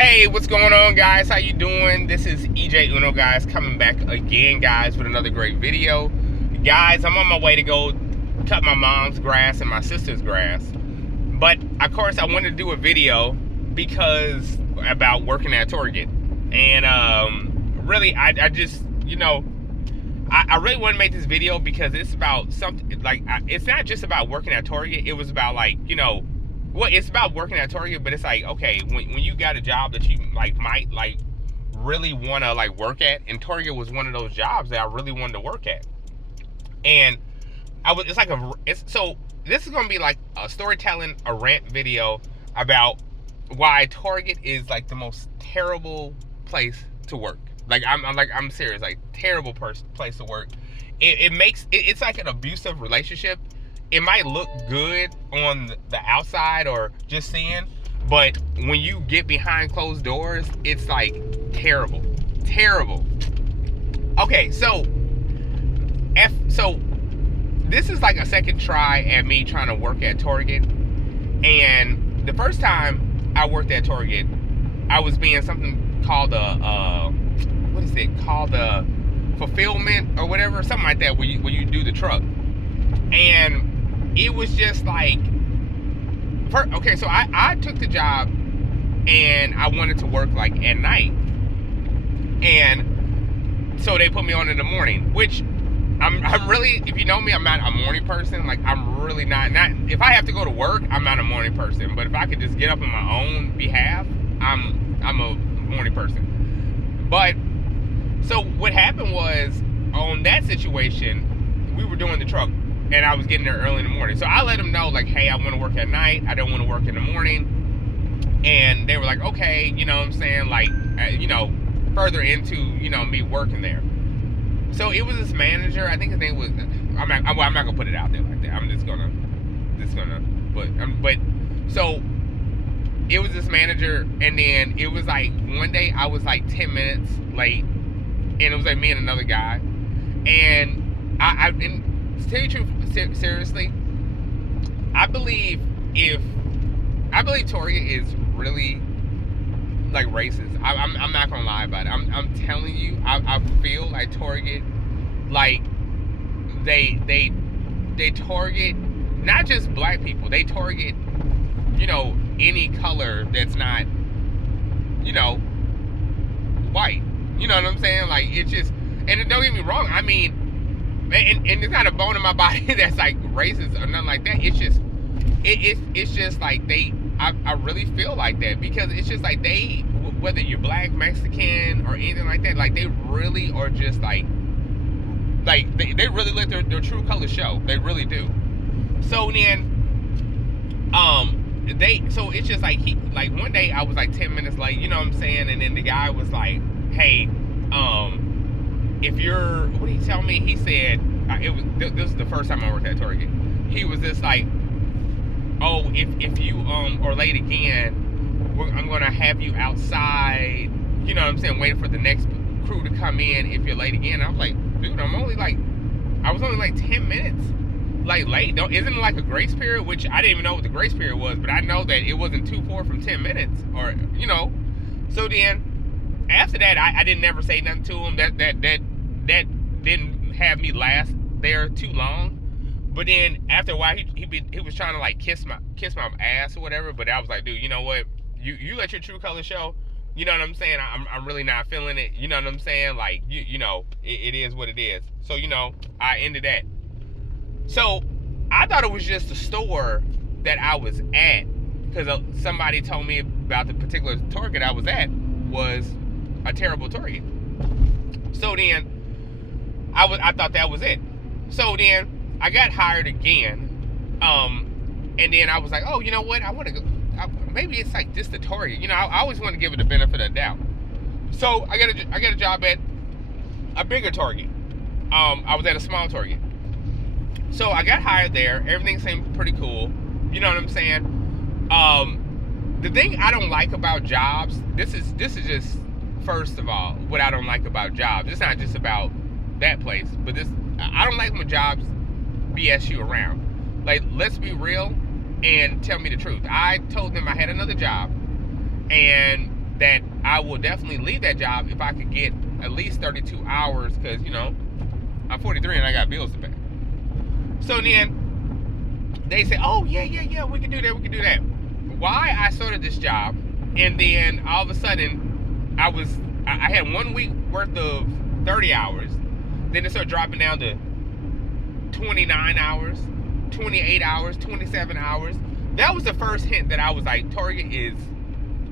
Hey, what's going on, guys? How you doing? This is EJ Uno, guys, coming back again, guys, with another great video. Guys, I'm on my way to go cut my mom's grass and my sister's grass. But, of course, I wanted to do a video because about working at Target. And, really, I just, I really want to make this video because it's about something, like, it's not just about working at Target. It was about, like, well, it's about working at Target, but it's like, okay, when you got a job that you might really want to work at, and Target was one of those jobs that I really wanted to work at. And so this is gonna be like a storytelling, a rant video about why Target is like the most terrible place to work. I'm serious, like terrible place to work. It's like an abusive relationship. It might look good on the outside or just seeing, but when you get behind closed doors, it's like terrible. Okay, so this is like a second try at me trying to work at Target. And the first time I worked at Target, I was being something called a fulfillment or whatever, something like that, where you do the truck. And it was just like, okay, so I took the job and I wanted to work like at night. And so they put me on in the morning, which I'm really, if you know me, I'm not a morning person. Like, I'm really not, if I have to go to work, I'm not a morning person. But if I could just get up on my own behalf, I'm a morning person. But, so what happened was, on that situation, we were doing the truck. And I was getting there early in the morning. So I let them know, like, hey, I want to work at night. I don't want to work in the morning. And they were like, okay, you know what I'm saying? Like, further into, me working there. So it was this manager. I think his name was, I'm not going to put it out there like that. I'm just going to, but, so it was this manager. And then it was like, one day I was like 10 minutes late. And it was like me and another guy. And to tell you the truth, seriously, I believe Target is really like racist. I'm not gonna lie about it. I'm telling you, I feel like Target, like they target not just black people. They target any color that's not white. You know what I'm saying? Like, it's just, and don't get me wrong. I mean. And it's not a bone in my body that's like racist or nothing like that. It's just, it's just like I really feel like that, because it's just like whether you're black, Mexican, or anything like that, like they really are just like they really let their true colors show. They really do. So then, so it's just like one day I was like 10 minutes late, you know what I'm saying? And then the guy was like, hey, if you're, what did he tell me? He said, this was the first time I worked at Target. He was just like, oh, if you are late again, I'm gonna have you outside, you know what I'm saying, waiting for the next crew to come in if you're late again. I was like, dude, I was only like 10 minutes like late. Isn't it like a grace period? Which I didn't even know what the grace period was, but I know that it wasn't too far from 10 minutes, or So then, after that, I didn't never say nothing to him. That didn't have me last there too long. But then after a while, he was trying to like kiss my ass or whatever. But I was like, dude, you know what? You let your true color show. You know what I'm saying? I'm really not feeling it. You know what I'm saying? Like it is what it is. So I ended that. So I thought it was just a store that I was at, because somebody told me about the particular Target I was at was a terrible Target. So then I thought that was it. So then I got hired again, and then I was like, oh, you know what? I want to go. Maybe it's like this the Target. I always want to give it the benefit of the doubt. So I got a job at a bigger Target. I was at a small Target. So I got hired there. Everything seemed pretty cool. You know what I'm saying? The thing I don't like about jobs, this is just, first of all, what I don't like about jobs. It's not just about that place, but I don't like when jobs BS you around. Like, let's be real and tell me the truth. I told them I had another job, and that I will definitely leave that job if I could get at least 32 hours, because, you know, I'm 43 and I got bills to pay. So then they say, oh, yeah, we can do that. Why I started this job, and then all of a sudden I had 1 week worth of 30 hours. Then it started dropping down to 29 hours, 28 hours, 27 hours. That was the first hint that I was like, Target is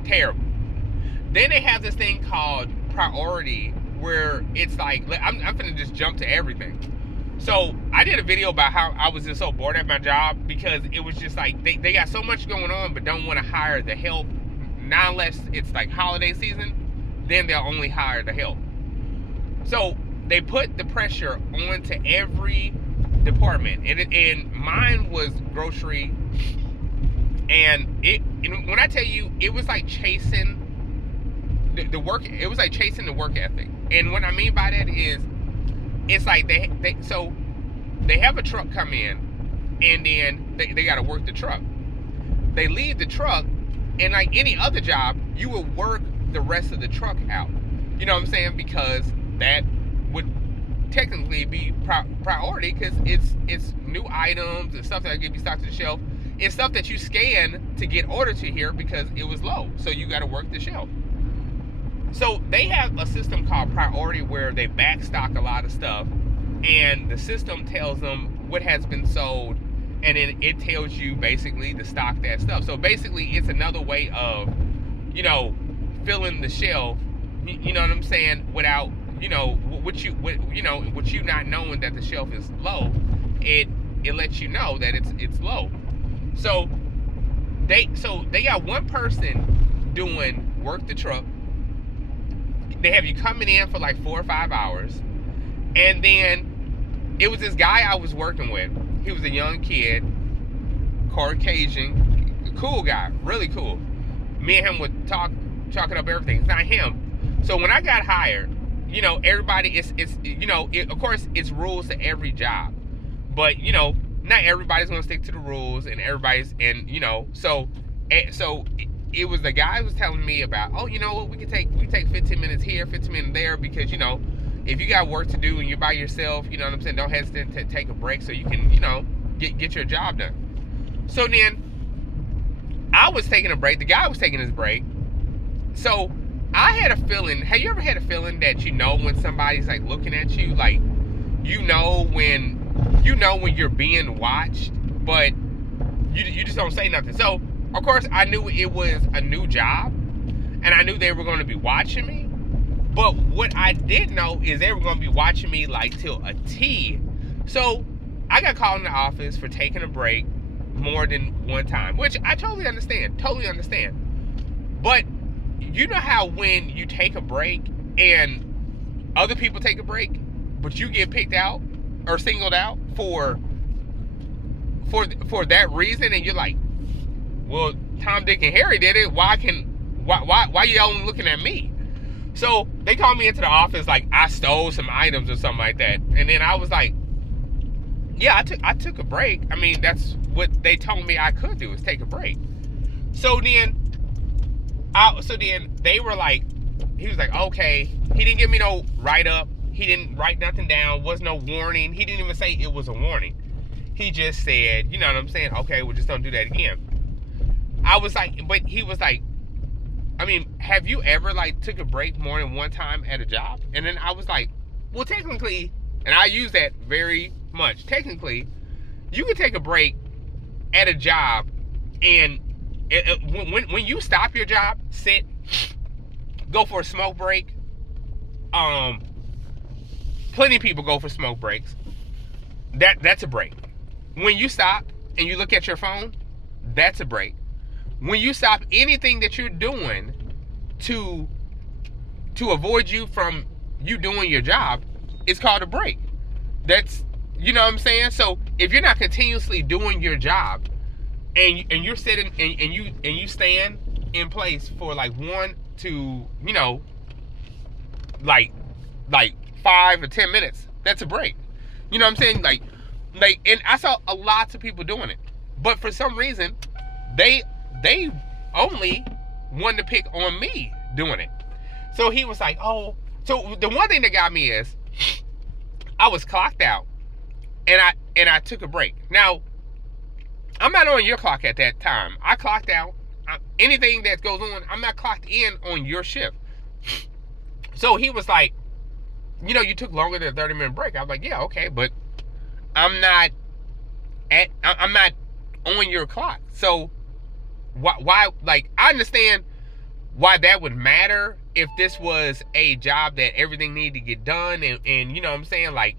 terrible. Then they have this thing called priority, where it's like, I'm gonna just jump to everything. So I did a video about how I was just so bored at my job, because it was just like they got so much going on but don't want to hire the help. Not unless it's like holiday season, then they'll only hire the help. So they put the pressure onto every department, and mine was grocery. And when I tell you, it was like chasing the work. It was like chasing the work ethic. And what I mean by that is, it's like they have a truck come in, and then they got to work the truck. They leave the truck, and like any other job, you would work the rest of the truck out. You know what I'm saying? Because that would technically be priority, because it's new items and stuff that can be stocked to the shelf. It's stuff that you scan to get ordered to here because it was low, so you got to work the shelf. So they have a system called priority, where they backstock a lot of stuff, and the system tells them what has been sold, and then it tells you basically to stock that stuff. So basically, it's another way of, you know, filling the shelf. You know what I'm saying? Without, you know, what you not knowing that the shelf is low, it lets you know that it's low. So they got one person doing work the truck. They have you coming in for like 4 or 5 hours, and then it was this guy I was working with. He was a young kid, Caucasian, cool guy, really cool. Me and him would chalking up everything. It's not him. So when I got hired, you know, everybody it's you know, of course it's rules to every job, but you know, not everybody's gonna stick to the rules, and you know, so it was the guy who was telling me about, oh, you know what, we take 15 minutes here, 15 minutes there, because, you know, if you got work to do and you're by yourself, you know what I'm saying, don't hesitate to take a break so you can, you know, get your job done. So then I was taking a break, the guy was taking his break. So I had a feeling, have you ever had a feeling that you know when somebody's like looking at you, like you know when you're being watched, but you just don't say nothing. So of course I knew it was a new job, and I knew they were going to be watching me. But what I did know is they were going to be watching me like till a T. So I got called in the office for taking a break more than one time, which I totally understand. But you know how when you take a break and other people take a break, but you get picked out or singled out for that reason, and you're like, well, Tom, Dick, and Harry did it. Why you only looking at me? So they called me into the office like I stole some items or something like that. And then I was like, yeah, I took a break. I mean, that's what they told me I could do, is take a break. So then they were like, he was like, okay. He didn't give me no write-up. He didn't write nothing down. Was no warning. He didn't even say it was a warning. He just said, you know what I'm saying? Okay, well, just don't do that again. I was like, but he was like, I mean, have you ever like took a break more than one time at a job? And then I was like, well, technically, and I use that very much, technically, you can take a break at a job, and when you stop your job, sit, go for a smoke break. Plenty of people go for smoke breaks. That's a break. When you stop and you look at your phone, that's a break. When you stop anything that you're doing to avoid you from you doing your job, it's called a break. That's, you know what I'm saying? So if you're not continuously doing your job, and you're sitting and you stand in place for like 1 to, you know, like 5 or 10 minutes, that's a break. You know what I'm saying? Like, and I saw a lot of people doing it, but for some reason, they only wanted to pick on me doing it. So he was like, oh. So the one thing that got me is I was clocked out and I took a break. Now, I'm not on your clock at that time. I clocked out. Anything that goes on, I'm not clocked in on your shift. So he was like, you took longer than a 30-minute break. I was like, yeah, okay, but I'm not on your clock. So why like, I understand why that would matter if this was a job that everything needed to get done and you know what I'm saying, like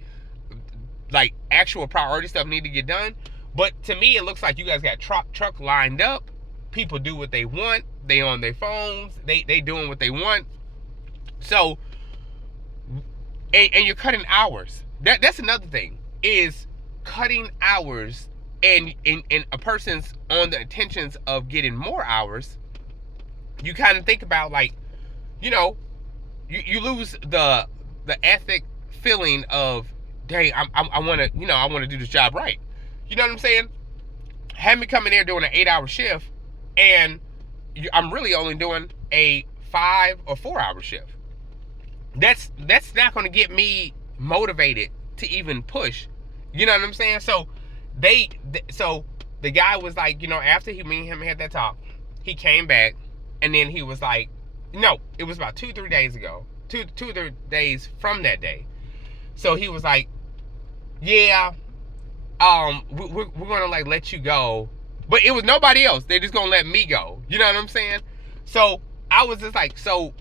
actual priority stuff needed to get done. But to me, it looks like you guys got truck lined up. People do what they want. They on their phones. They doing what they want. So, and you're cutting hours. That's another thing, is cutting hours, and a person's on the intentions of getting more hours. You kind of think about, like, you lose the ethic feeling of, dang, I want to do this job right. You know what I'm saying? Have me come in there doing an 8-hour shift, and I'm really only doing a 5 or 4-hour shift. That's not going to get me motivated to even push. You know what I'm saying? So so the guy was like, after me and him had that talk, he came back, and then he was like, no, it was about 2-3 days ago, two or 3 days from that day. So he was like, yeah, we're gonna like let you go, but it was nobody else. They just gonna let me go. You know what I'm saying? So I was just like, so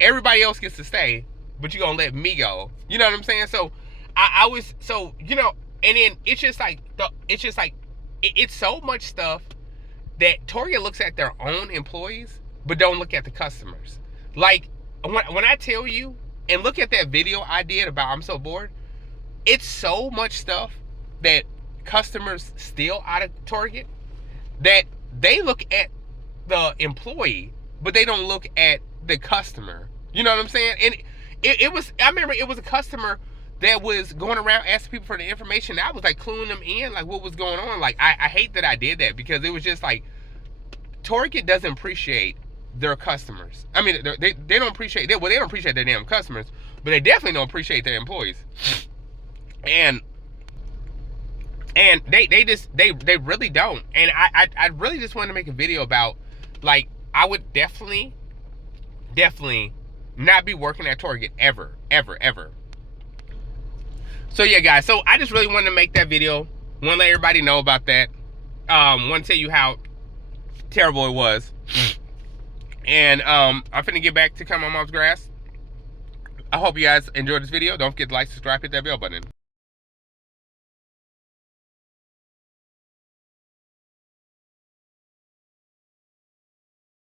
everybody else gets to stay, but you gonna let me go. You know what I'm saying? So I was, so and then it's just like it's so much stuff that Target looks at their own employees, but don't look at the customers. Like when I tell you, and look at that video I did about I'm so bored. It's so much stuff that customers steal out of Target that they look at the employee, but they don't look at the customer. You know what I'm saying? And I remember it was a customer that was going around asking people for the information. I was like cluing them in, like what was going on. Like I hate that I did that, because it was just like, Target doesn't appreciate their customers. I mean, they don't appreciate, they don't appreciate their damn customers, but they definitely don't appreciate their employees. And they really don't. And I really just wanted to make a video about, like, I would definitely not be working at Target ever. So yeah, guys, so I just really wanted to make that video. Want to let everybody know about that. Want to tell you how terrible it was. And I'm finna get back to cutting my mom's grass. I hope you guys enjoyed this video. Don't forget to like, subscribe, hit that bell button.